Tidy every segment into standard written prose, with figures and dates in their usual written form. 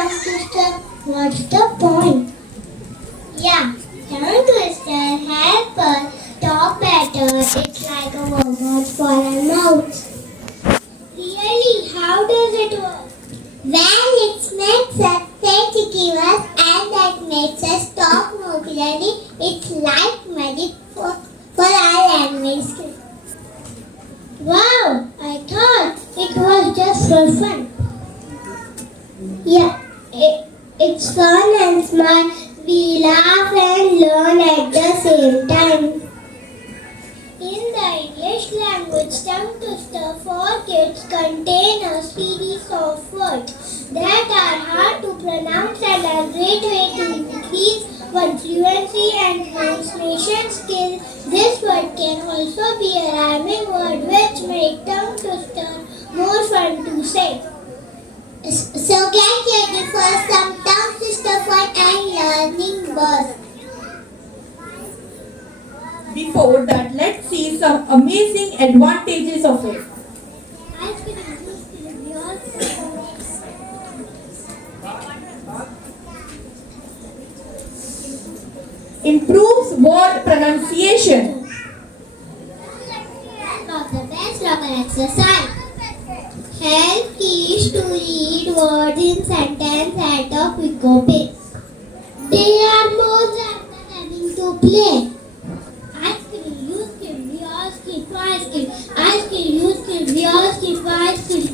tongue twister? What's the point? Yeah, tongue twister help us talk better. It's like a workout for our mouths. Really, how does it work? Well, it makes us say sticky words and that makes us talk more clearly. It's like magic for our language skills. Wow, I thought it was just for fun. Yeah, it's fun and smart. We laugh and learn at the same time. In the English language, tongue twister for kids contain a series of words that are hard to pronounce and a great way to increase one's fluency and pronunciation skill. This word can also be a rhyming word which makes tongue twister more fun to say. So get ready for some tongue twister fun and learning words. Before that, let's see some amazing advantages of it. Improves word pronunciation. Of the best rubber exercise. Help kids to read words in sentence at a quicker pace. They are more than having to play. Ice cream, use cream, we all skip ice cream. Ice cream, use cream, we all skip ice cream.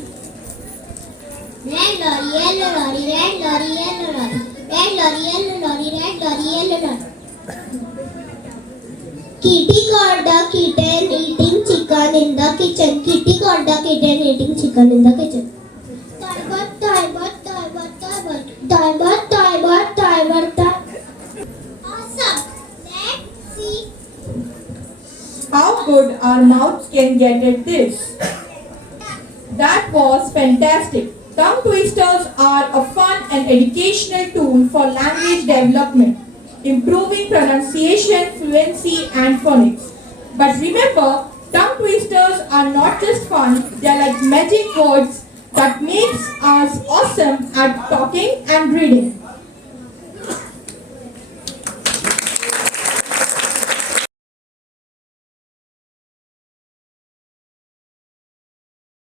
Red lorry, yellow lorry, red lorry, yellow lorry. Red lorry, yellow lorry, red lorry, yellow lorry. Kitty caught the kitten eating chicken in the kitchen. Kitty caught the kitten eating chicken in the kitchen. Toybot, toybot, toybot, toybot. Toybot, toybot, toybot, toybot. Awesome. Let's see How good our mouths can get at this. That was fantastic. Tongue twisters are a fun and educational tool for language development, improving pronunciation, fluency, and phonics. But remember, tongue twisters are not just fun, they are like magic words that makes us awesome at talking and reading.